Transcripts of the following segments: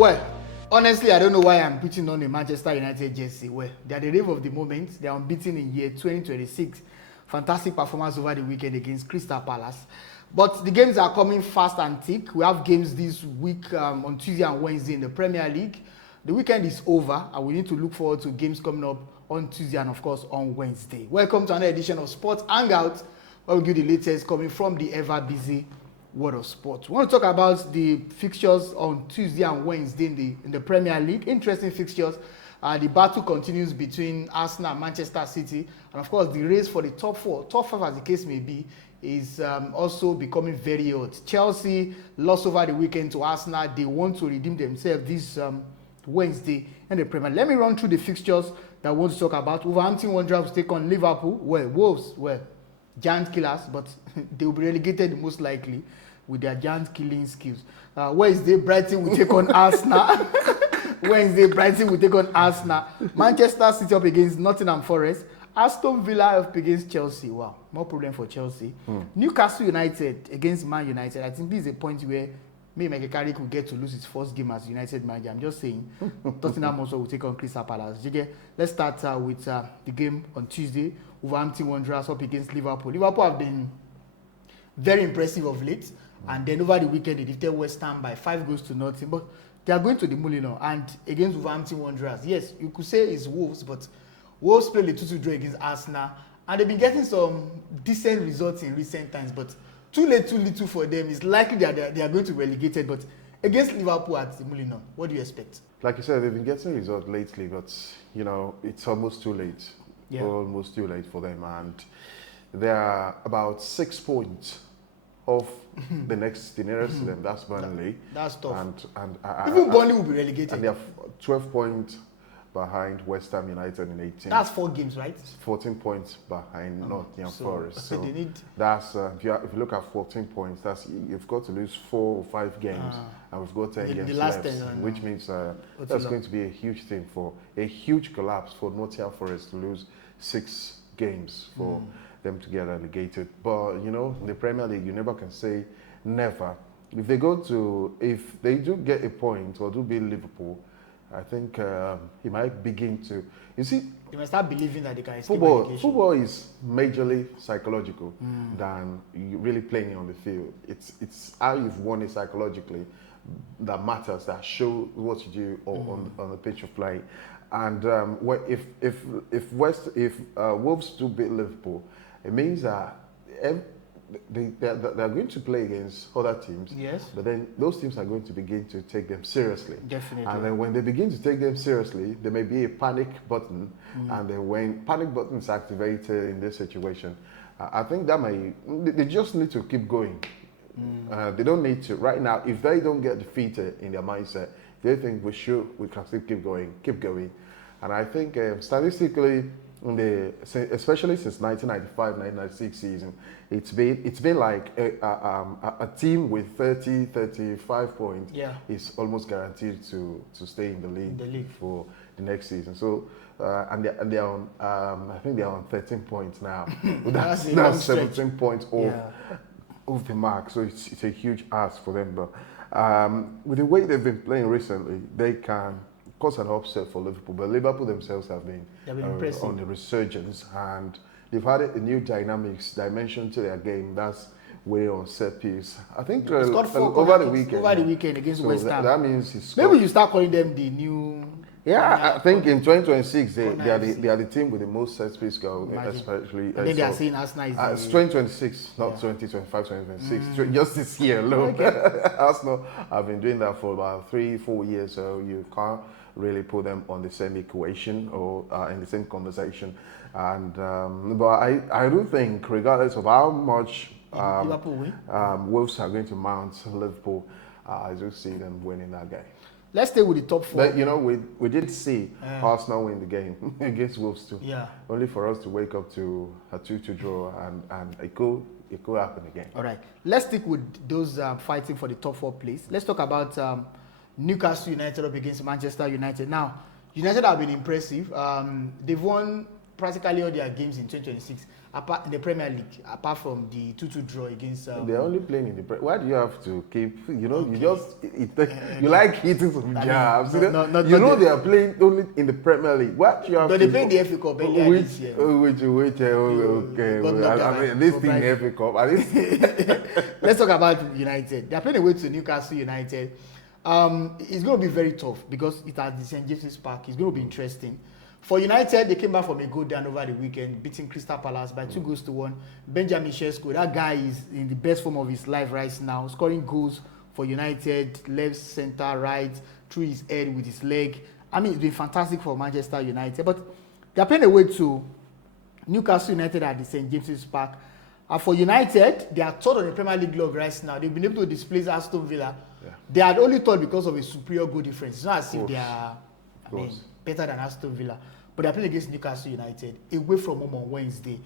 Well, honestly, I don't know why I'm putting on a Manchester United jersey. Well, they are the rave of the moment. They are unbeaten in year 2026. Fantastic performance over the weekend against Crystal Palace. But the games are coming fast and thick. We have games this week on Tuesday and Wednesday in the Premier League. The weekend is over, and we need to look forward to games coming up on Tuesday and, of course, on Wednesday. Welcome to another edition of Sports Hangout, where we give the latest coming from the ever-busy world of sport. We want to talk about the fixtures on Tuesday and Wednesday in the Premier League. Interesting fixtures. The battle continues between Arsenal and Manchester City. And, of course, the race for the top four, as the case may be, is also becoming very hot. Chelsea lost over the weekend to Arsenal. They want to redeem themselves this Wednesday in the Premier League. Let me run through the fixtures that we want to talk about. Wolverhampton Wanderers will take on Liverpool. Well, Wolves, giant killers, but they will be relegated most likely with their giant killing skills. Wednesday, Brighton will take on Arsenal. Manchester City up against Nottingham Forest. Aston Villa up against Chelsea. Wow, more problem for Chelsea. Newcastle United against Man United. I think this is a point where maybe Michael Carrick will get to lose his first game as United manager. I'm just saying. Tottenham also will take on Crystal Palace. Let's start with the game on Tuesday. Wolverhampton Wanderers up against Liverpool. Liverpool have been very impressive of late. And then over the weekend, they defeated West Ham by 5-0. But they are going to the Molineux and against Wolverhampton Wanderers. Yes, you could say it's Wolves, but Wolves played a 2-2 draw against Arsenal. And they've been getting some decent results in recent times. But too late, too little for them. It's likely that they are going to be relegated. But against Liverpool at the Molineux, what do you expect? Like you said, they've been getting results lately, but, it's almost too late. Yeah. Almost too late for them. And they are about 6 points off the nearest to them. That's Burnley. That's tough. And even Burnley will be relegated. And they are 12 points behind West Ham United in 18. That's 4 games, right? 14 points behind Nottingham Forest. So they need. That's if you look at 14 points, you've got to lose 4 or 5 games, and we've got 10 games left, which means that's going to be a huge thing a huge collapse for Nottingham Forest to lose 6 games for them to get relegated. But in the Premier League, you never can say never. If they do get a point or do beat Liverpool, I think he might begin to. You see, they might start believing that they can escape relegation. Football is majorly psychological than you really playing on the field. It's how you've won it psychologically that matters. That show what you do on the pitch of play. And if Wolves do beat Liverpool, it means that they're going to play against other teams. Yes. But then those teams are going to begin to take them seriously. Definitely. And then when they begin to take them seriously, there may be a panic button. And then when panic button is activated in this situation, I think they just need to keep going. They don't need to. Right now, if they don't get defeated in their mindset, they think we can still keep going. And I think statistically, especially since 1995-1996 season, it's been like a team with 35 points is almost guaranteed to stay in the league for the next season. So and they're on I think they're on 13 points now. That's 17 points off the mark. So it's a huge ask for them. But with the way they've been playing recently, they can cause an upset for Liverpool, but Liverpool themselves have been on the resurgence, and they've had a new dimension to their game. That's way on set piece. I think over the weekend against West Ham. That means maybe you start calling them the new. Yeah, I think in 2026 they are the team with the most set piece goal, especially. And then they are saying Arsenal is. It's 2026, not 2025, 2026. Just this year alone. Okay. Arsenal have been doing that for about 3-4 years, so you can't really put them on the same equation or in the same conversation. And but I do think, regardless of how much Wolves are going to mount Liverpool, I do see them winning that game. Let's stay with the top 4. But, we did see Arsenal win the game against Wolves too. Yeah. Only for us to wake up to a 2-2 draw, and it could happen again. All right. Let's stick with those fighting for the top 4 place. Let's talk about Newcastle United up against Manchester United. Now, United have been impressive. They've won practically all their games in 2026 apart in the Premier League, apart from the 2-2 draw against. They're only playing in the. Why do you have to keep? You know, Okay. you just you like hitting some jabs. they are playing only in the Premier League. What you have? But they played the FA Cup earlier this year. Okay. This thing FA Cup. Let's talk about United. They're playing away to Newcastle United. It's going to be very tough because it's at the St. James's Park. It's going to be interesting. For United, they came back from a goal down over the weekend, beating Crystal Palace by 2-1. Benjamin Sesko, that guy is in the best form of his life right now, scoring goals for United, left, center, right, through his head with his leg. I mean, it's been fantastic for Manchester United. But they're playing away to Newcastle United at the St. James's Park. For United, they are third on the Premier League log right now. They've been able to displace Aston Villa. Yeah. They had only third because of a superior goal difference. It's not as if they are better than Aston Villa. But they're playing against Newcastle United away from home on Wednesday.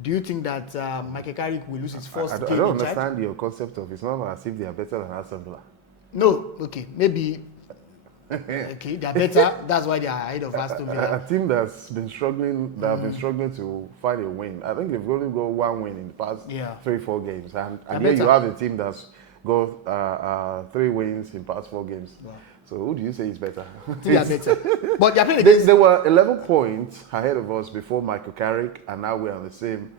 Do you think that Michael Carrick will lose his first game? I don't understand your concept of it's not as if they are better than Aston Villa. No, okay, maybe. Okay, they are better. That's why they are ahead of Aston Villa. A team that's been struggling, to find a win. I think they've only got one win in the past 3-4 games, and here you have a team that's got 3 wins in past 4 games. Wow. So who do you say is better? They are better. But they're playing against. They were 11 points ahead of us before Michael Carrick, and now we're on the same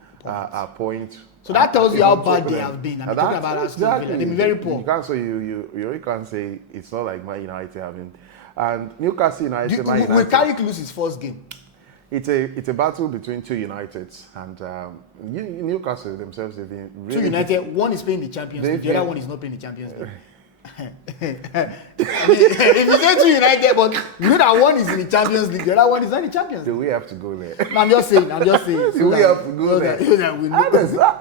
point. So that tells you how bad they have been. I'm talking about Aston Villa. They've been very poor. You can't say you really can't say it's not like Man United having. And Newcastle United. Will Carrick lose his first game? It's a battle between 2 Uniteds, and Newcastle themselves have been really. 2 United. One is playing the Champions League. The other one is not playing the Champions League. If you say 2 United, but you know that one is in the Champions League, the other one is not in the Champions League. Do we have to go there? No, I'm just saying. Do we have to go there?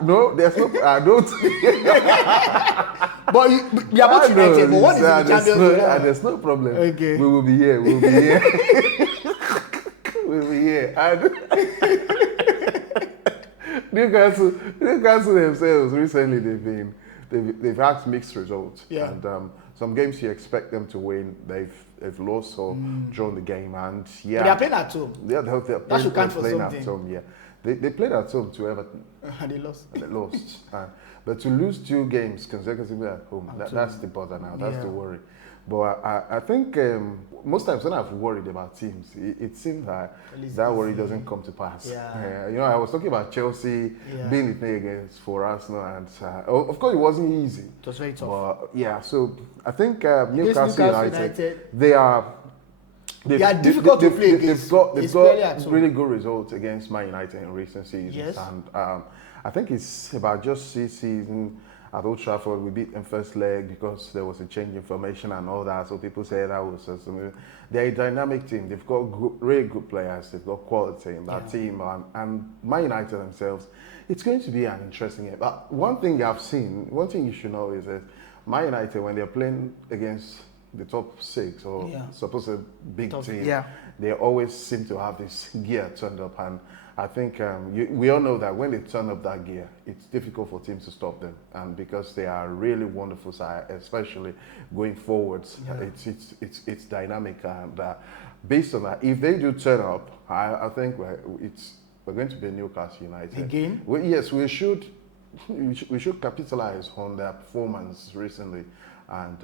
No, there's no. I don't. But you are both United, but one is in the Champions League. There's no problem. Okay. We will be here. We'll be here. We'll be here. And Newcastle themselves recently they've had mixed results. Yeah. And some games you expect them to win, they've lost or drawn the game, and but they're playing at home. They're that should count for playing something. At home, yeah. They played at home to Everton. And they lost. But to lose 2 games consecutively at home, that's the bother now. That's the worry. But I think most times when I've worried about teams, it seems that worry doesn't come to pass. Yeah. I was talking about Chelsea being the thing against for Arsenal, and of course it wasn't easy. It was very tough. But so I think Newcastle United, they are difficult to play against. They've got really good results against Man United in recent seasons. Yes. And I think it's about just this season. At Old Trafford, we beat them first leg because there was a change in formation and all that. So people say that was they're a dynamic team. They've got really good players. They've got quality in that team. And Man United themselves, it's going to be an interesting game. But one thing you should know is that Man United, when they're playing against the top 6 or supposed a big team, they always seem to have this gear turned up. And I think we all know that when they turn up that gear, it's difficult for teams to stop them, and because they are really wonderful side, especially going forwards, it's dynamic, and based on that, if they do turn up, I think we're going to be Newcastle United again. Yes, we should capitalize on their performance recently, and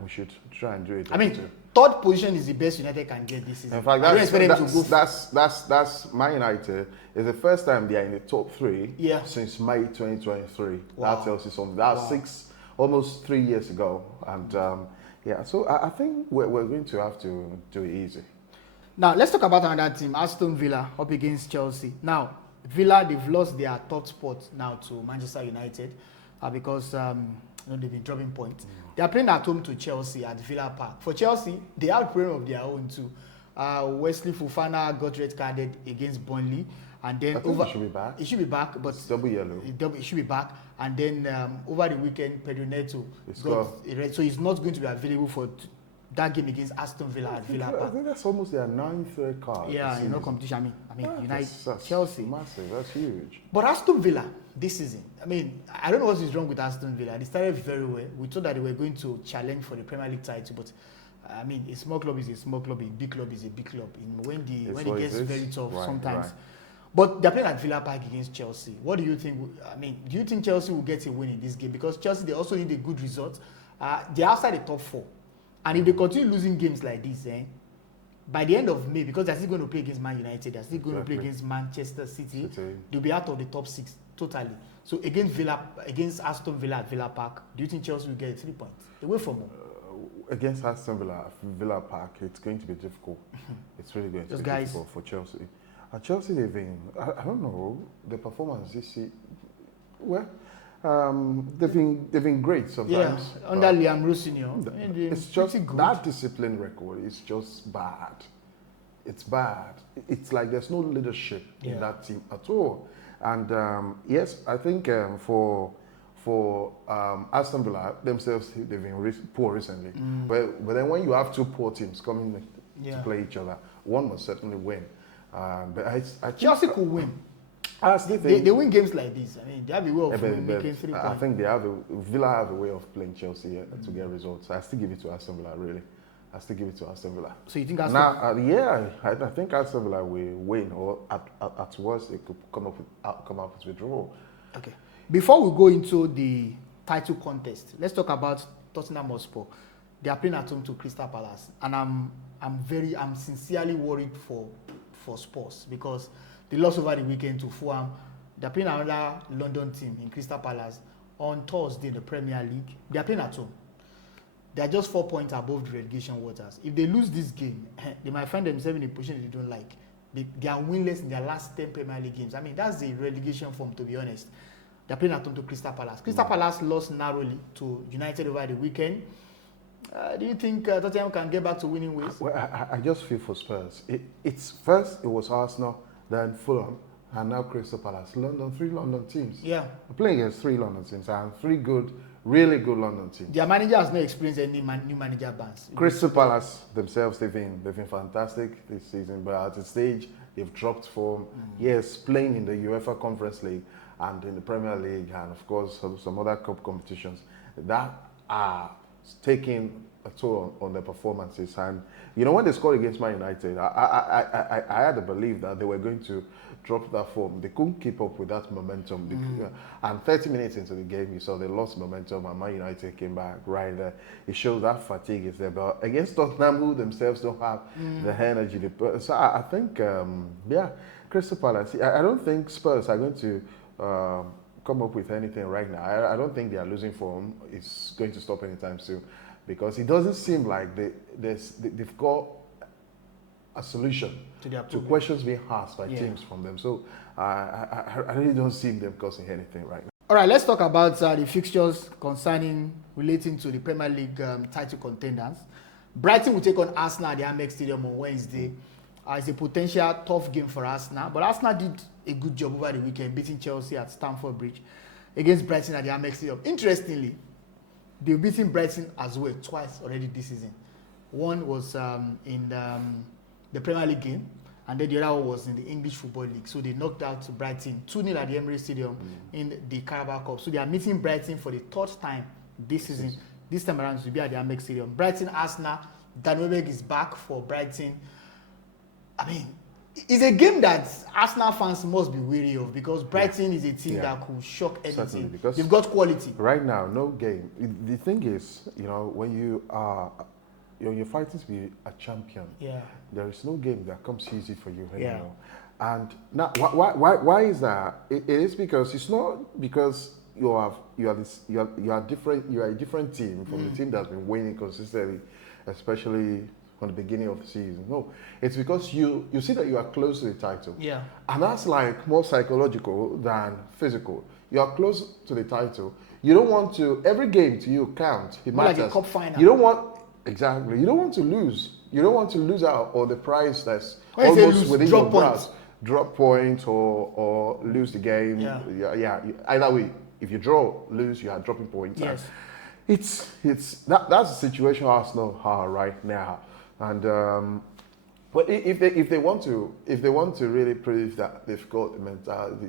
we should try and do it. I mean, third position is the best United can get this season. In fact, that's Man United. It's the first time they are in the top 3 since May 2023. Wow. That tells you something. That's almost 3 years ago, and so I think we're going to have to do it easy. Now let's talk about another team, Aston Villa, up against Chelsea. Now Villa, they've lost their third spot now to Manchester United because they've been dropping points. They are playing at home to Chelsea at Villa Park. For Chelsea, they have a problem of their own too. Wesley Fofana got red carded against Burnley, and then he should be back. He should be back, but it's double yellow. He should be back, and then over the weekend, Pedro Neto got a red, so he's not going to be available for that game against Aston Villa at Villa Park. I think that's almost their 9th red card. Yeah, in no competition. I mean, United, Chelsea, massive. That's huge. But Aston Villa this season, I mean, I don't know what is wrong with Aston Villa. They started very well. We thought that they were going to challenge for the Premier League title, but I mean, a small club is a small club, a big club is a big club. When it gets very tough, sometimes. Right. But they're playing at Villa Park against Chelsea. What do you think? I mean, do you think Chelsea will get a win in this game? Because Chelsea, they also need a good result. They're outside the top 4. And if they continue losing games like this, by the end of May, because they're still going to play against Man United, they're still going to play against Manchester City, they'll be out of the top 6 totally. So against Aston Villa at Villa Park, do you think Chelsea will get 3 points away from home? Against Aston Villa at Villa Park, it's going to be difficult. It's really going to be difficult for Chelsea. Chelsea, they've been, I don't know, the performance this year, well, they've been great sometimes. Yeah, under Liam Rossinion. It's just that discipline record is just bad. It's bad. It's like there's no leadership in that team at all. And yes, I think for Aston Villa themselves, they've been poor recently. But then when you have 2 poor teams coming to play each other, one must certainly win. But I Chelsea could win. They win games like this. I mean, they have a way of making 3 points. I think Villa have a way of playing Chelsea to get results. I still give it to Aston Villa, really. I still give it to Aston Villa. So you think Aston Villa? I think Aston Villa will win, or at worst, they could come up with withdrawal. Okay. Before we go into the title contest, let's talk about Tottenham Hotspur. They are playing at home to Crystal Palace, and I'm sincerely worried for Spurs, because they lost over the weekend to Fulham. They're playing another London team in Crystal Palace on Thursday in the Premier League. They're playing at home. They're just 4 points above the relegation waters. If they lose this game, they might find themselves in a position they don't like. They are winless in their last 10 Premier League games. I mean, that's the relegation form, to be honest. They're playing at home to Crystal Palace. Crystal Palace lost narrowly to United over the weekend. Do you think Tottenham can get back to winning ways? Well, I just feel for Spurs. It was Arsenal, then Fulham, and now Crystal Palace. 3 London teams. Yeah. We're playing against 3 London teams and 3 really good London teams. Their manager has not experienced any new manager bans. Crystal Palace themselves, they've been fantastic this season, but at the stage they've dropped form. Yes, playing in the UEFA Conference League and in the Premier League, and of course some other cup competitions that are taking a toll on their performances. And you know, when they scored against Man United, I had to believe that they were going to drop that form. They couldn't keep up with that momentum. And 30 minutes into the game, you saw they lost momentum, and Man United came back right there. It shows that fatigue is there. But against Tottenham, who themselves don't have the energy. So I think, Crystal Palace. I don't think Spurs are going to come up with anything right now. I don't think their losing form is going to stop anytime soon, because it doesn't seem like they've got a solution to questions being asked by teams from them. So I really don't see them causing anything right now. All right, let's talk about the fixtures relating to the Premier League title contenders. Brighton will take on Arsenal at the Amex Stadium on Wednesday. It's a potential tough game for Arsenal, but Arsenal did a good job over the weekend, beating Chelsea at Stamford Bridge against Brighton at the Amex Stadium. Interestingly, they've beaten Brighton as well twice already this season. One was in the Premier League game, and then the other one was in the English Football League. So they knocked out Brighton 2-0 at the Emirates Stadium in the Carabao Cup. So they are meeting Brighton for the 3rd time this season. This time around, to be at the Amex Stadium. Brighton, Arsenal, Dan Welbeck is back for Brighton. I mean, it's a game that Arsenal fans must be wary of, because Brighton is a team that could shock anything. Because they've got quality. Right now, no game. The thing is, you know, when you're fighting to be a champion, there is no game that comes easy for you anymore. And now, why is that? It is because it's not because you are a different team from the team that's been winning consistently, especially from the beginning of the season. No, it's because you see that you are close to the title. And that's like more psychological than physical. You are close to the title. You don't want to, every game to you count. It matters. Like a cup final. You don't want to lose. You don't want to lose out on the prize that's almost within your grasp. Drop points or lose the game. Either way, if you draw, lose, you are dropping points. Yes. That's the situation Arsenal are right now. And but if they want to really prove that they've got the mentality,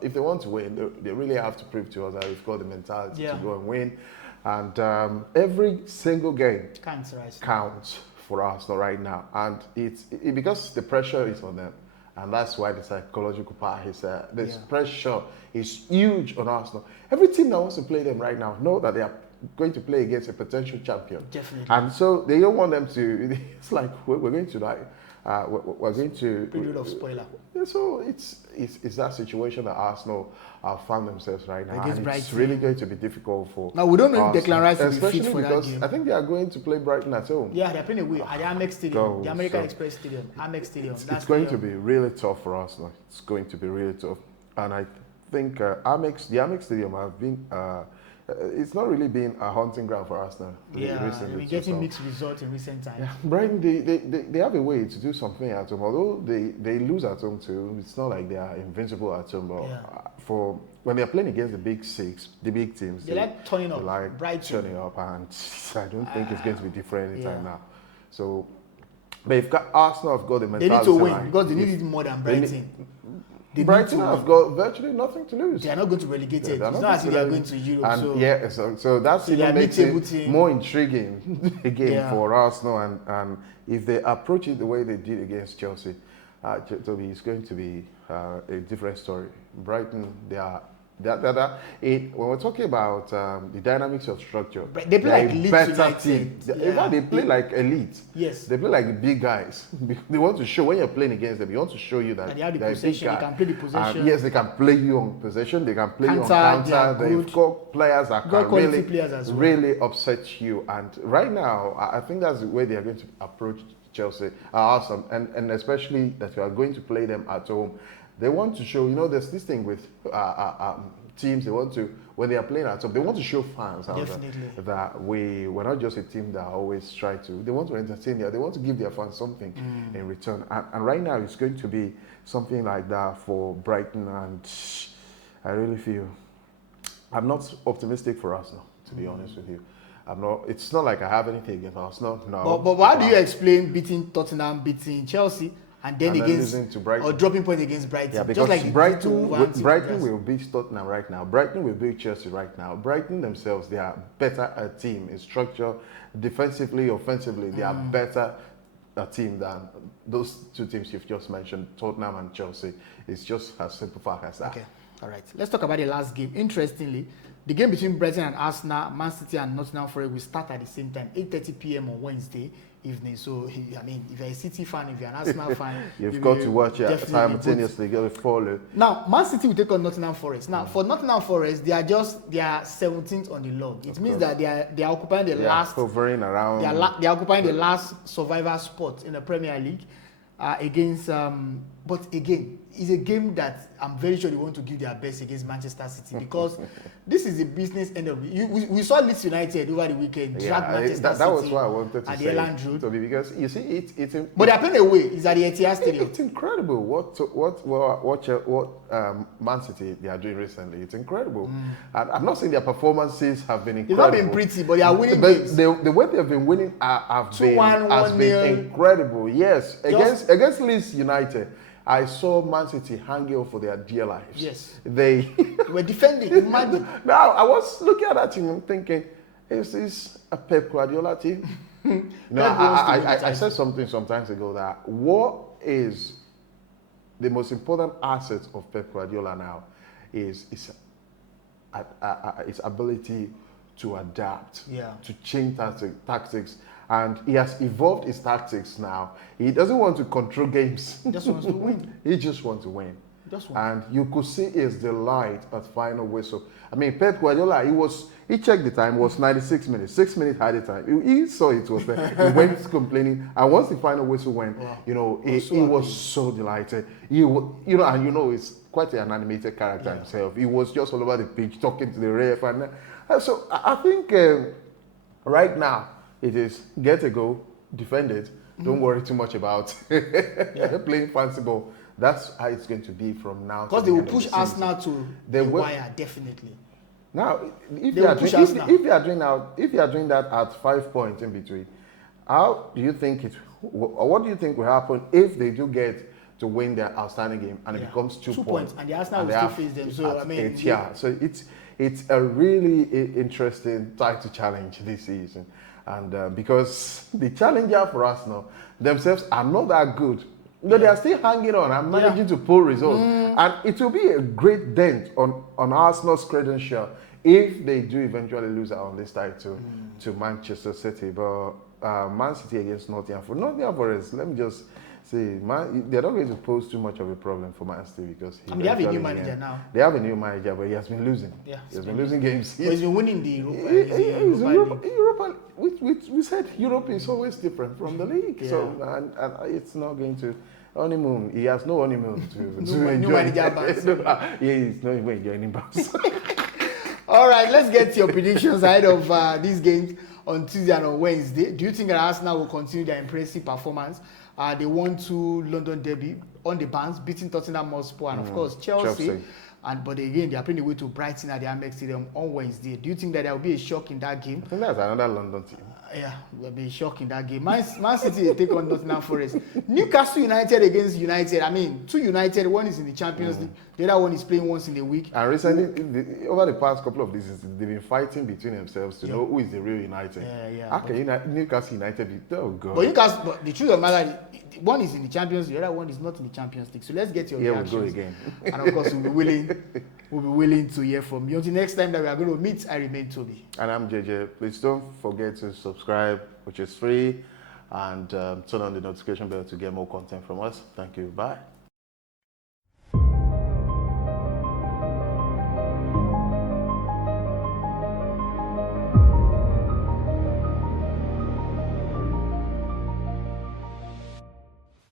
if they want to win, they really have to prove to us that they've got the mentality to go and win. And every single game counts for Arsenal right now. And it's because the pressure is on them. And that's why the psychological part is this pressure is huge on Arsenal. Every team that wants to play them right now know that they are going to play against a potential champion. Definitely. And so they don't want them to, it's like, we're going to die. We're going to... Period of spoiler. So it's that situation that Arsenal found themselves right now. Against and Brighton. it's really going to be difficult for... Now, we don't know if Declan Rice will be especially fit for that because game. I think they are going to play Brighton at home. Yeah, they're playing away at the Amex Stadium, the American Express Stadium, Amex Stadium. It's going to be really tough for Arsenal. It's going to be really tough. And I think the Amex Stadium have been... it's not really been a hunting ground for Arsenal recently. We're getting mixed results in recent times. Yeah, Brighton, they have a way to do something at home. Although they lose at home too, it's not like they are invincible at home. But for when they're playing against the big six, the big teams, they like turning up. They like Brighton. turning up, and I don't think it's going to be different anytime now. So, but if Arsenal have got the mentality, they need to win because they need it more than Brighton. Brighton have got virtually nothing to lose. They are not going to relegate it. It's not as if they are going to Europe. And so that's even makes it more intriguing again for Arsenal. And if they approach it the way they did against Chelsea, Toby, it's going to be a different story. Brighton, they are... when we're talking about the dynamics of structure, they play like elite better team. They play like elite. Yes. They play like big guys. They want to show, when you're playing against them, you want to show you that they have the possession, they can play the possession. Yes, they can play you on possession, they can play you on counter. They've got players that can really upset you. And right now, I think that's the way they are going to approach Chelsea, Arsenal, and especially that you are going to play them at home. They want to show, there's this thing with teams, they want to, when they are playing at home, they want to show fans that we're not just a team that always try to, they want to entertain you, they want to give their fans something in return. And right now, it's going to be something like that for Brighton, and I really feel, I'm not optimistic for Arsenal, to be honest with you. It's not like I have anything against Arsenal, no. But how do you explain beating Tottenham, beating Chelsea, and then against or dropping points against Brighton? Yeah, because just like Brighton will beat Tottenham right now. Brighton will beat Chelsea right now. Brighton themselves, they are better a team in structure, defensively, offensively. They are better a team than those two teams you've just mentioned, Tottenham and Chelsea. It's just as simple fact as that. Okay, all right. Let's talk about the last game. Interestingly, the game between Brighton and Arsenal, Man City and Nottingham Forest will start at the same time, 8:30 p.m. on Wednesday evening. So, I mean, if you're a City fan, if you're an Arsenal fan, you've got to watch it simultaneously. You've got to follow. Now, Man City will take on Nottingham Forest. Now, for Nottingham Forest, they are 17th on the log. It means that they are occupying the last hovering around. They are occupying the last survivor spot in the Premier League against. But again, it's a game that I'm very sure they want to give their best against Manchester City, because this is the business end of it. We saw Leeds United over the weekend drag Manchester City. That was what I wanted to at say. The Elland Road. Because you see, it's but they're playing away. It's at the Etihad Stadium. It's incredible what Man City they are doing recently. It's incredible. And I'm not saying their performances have been incredible. They've not been pretty, but they are winning games. The way they've been winning has been incredible. Yes, against Leeds United, I saw Man City hanging on for their dear lives. Yes. They were defending. Imagine. Now, I was looking at that team and thinking, is this a Pep Guardiola team? I said something some time ago that what is the most important asset of Pep Guardiola now is his ability to adapt, to change tactics. And he has evolved his tactics now. He doesn't want to control games. He just wants to win. He just wants to win. And you could see his delight at final whistle. I mean, Pep Guardiola, he checked the time, it was 96 minutes. 6 minutes had the time. He saw it was there. He went complaining. And once the final whistle went, he was so delighted. He's quite an animated character himself. He was just all over the pitch talking to the ref. And so I think right now, it is get a goal, defend it. Don't worry too much about playing fancy ball. That's how it's going to be from now. Because they will push Arsenal to the wire, definitely. Now, if they are doing that at 5 points in between, how do you think what do you think will happen if they do get to win their outstanding game and it becomes 2 points? And the Arsenal will still face them. So I mean, so it's a really interesting title challenge this season. And because the challenger for Arsenal themselves are not that good. But they are still hanging on and managing to pull results. And it will be a great dent on Arsenal's credential if they do eventually lose out on this title to Manchester City. But Man City against Nottingham Forest, let me just say, they're not going to pose too much of a problem for Man City because they have a new manager now. They have a new manager, but he has been losing. Yeah, he has been losing games. But he's been winning the Europa League. We said Europe is always different from the league. Yeah. So and it's not going to honeymoon. He has no honeymoon to enjoy. New manager He's not even enjoying bounce. All right, let's get your predictions ahead of these games on Tuesday and on Wednesday. Do you think that Arsenal will continue their impressive performance? They won 2 London derby on the bounce, beating Tottenham Hotspur and of course Chelsea. But again, they are playing away to Brighton at the Amex Stadium on Wednesday. Do you think that there will be a shock in that game? I think that's another London team. Yeah, there will be a shock in that game. Man City take on Nottingham Forest. Newcastle United against United. I mean, 2 United. One is in the Champions League. The other one is playing once in a week. And recently, over the past couple of seasons, they've been fighting between themselves to know who is the real United. How can Newcastle United be? Oh God! But the truth of the matter, one is in the Champions League, the other one is not in the Champions League. So let's get your reactions. We'll go again. And of course, we'll be willing to hear from you. Until next time that we are going to meet, I remain Toby. And I'm JJ. Please don't forget to subscribe, which is free, and turn on the notification bell to get more content from us. Thank you. Bye.